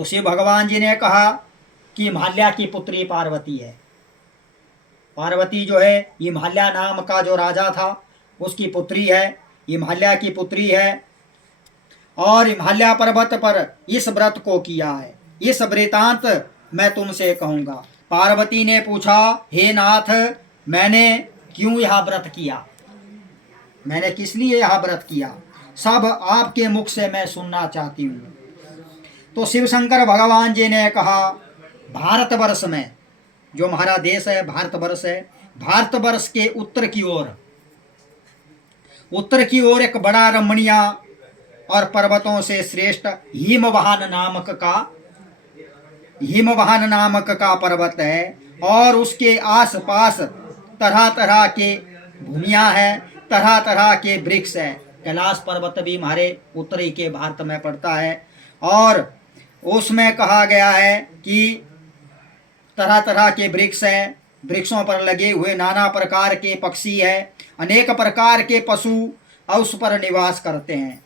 तो शिव भगवान जी ने कहा कि हिमालय की पुत्री पार्वती है। पार्वती जो है हिमालय नाम का जो राजा था उसकी पुत्री है, हिमालय की पुत्री है। और हिमालय पर्वत पर इस व्रत को किया है। इस वृतांत मैं तुमसे कहूँगा। पार्वती ने पूछा, हे नाथ, मैंने क्यों यह व्रत किया, मैंने किस लिए यह व्रत किया, सब आपके मुख से मैं सुनना चाहती हूँ। तो शिव शंकर भगवान जी ने कहा, भारतवर्ष में, जो हमारा देश है भारतवर्ष है, भारतवर्ष के उत्तर की ओर एक बड़ा रमणीय और पर्वतों से श्रेष्ठ हिमवाहन नामक का पर्वत है। और उसके आसपास तरह तरह के भूमियाँ हैं, तरह तरह के वृक्ष हैं। कैलाश पर्वत भी हमारे उत्तरी के भारत में पड़ता है। और उसमें कहा गया है कि तरह तरह के वृक्ष हैं, वृक्षों पर लगे हुए नाना प्रकार के पक्षी हैं, अनेक प्रकार के पशु उस पर निवास करते हैं।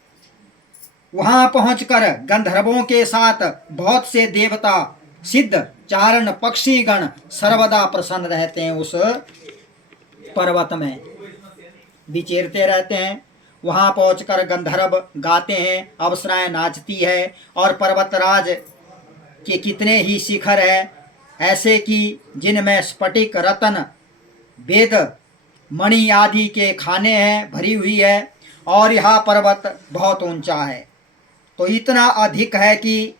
वहां पहुंचकर गंधर्वों के साथ बहुत से देवता, सिद्ध, चारण, पक्षीगण सर्वदा प्रसन्न रहते हैं। उस पर्वत में विचरते रहते हैं। वहां पहुंचकर गंधर्व गाते हैं, अप्सराएं नाचती है। और पर्वतराज के कितने ही शिखर है ऐसे कि जिनमें स्फटिक, रत्न, वेद, मणि आदि के खाने हैं, भरी हुई है। और यह पर्वत बहुत ऊंचा है, तो इतना अधिक है कि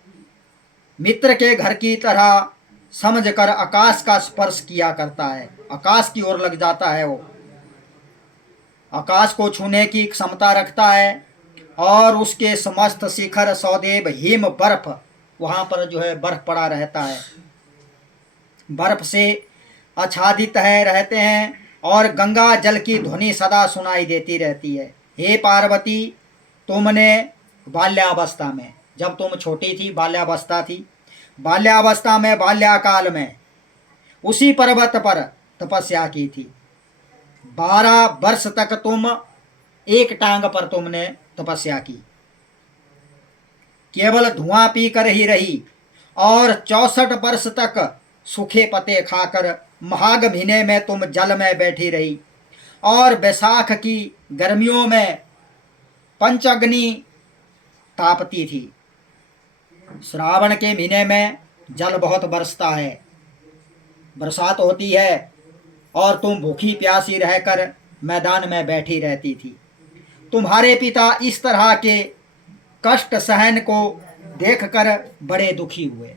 मित्र के घर की तरह समझकर आकाश का स्पर्श किया करता है, आकाश की ओर लग जाता है। वो आकाश को छूने की क्षमता रखता है। और उसके समस्त शिखर सौदेव हिम बर्फ, वहाँ पर जो है बर्फ पड़ा रहता है, बर्फ से आच्छादित है रहते हैं। और गंगा जल की ध्वनि सदा सुनाई देती रहती है। हे पार्वती, तुमने बाल्यावस्था में, जब तुम छोटी थी, बाल्यावस्था थी, बाल्यावस्था में, बाल्यकाल में उसी पर्वत पर तपस्या की थी। 12 वर्ष तक तुम एक टांग पर तुमने तपस्या की, केवल धुआं पीकर ही रही। और 64 वर्ष तक सूखे पत्ते खाकर महाग महीने में तुम जल में बैठी रही। और बैसाख की गर्मियों में पंचअग्नि तापती थी। श्रावण के महीने में जल बहुत बरसता है, बरसात होती है, और तुम भूखी प्यासी रहकर मैदान में बैठी रहती थी। तुम्हारे पिता इस तरह के कष्ट सहन को देखकर बड़े दुखी हुए।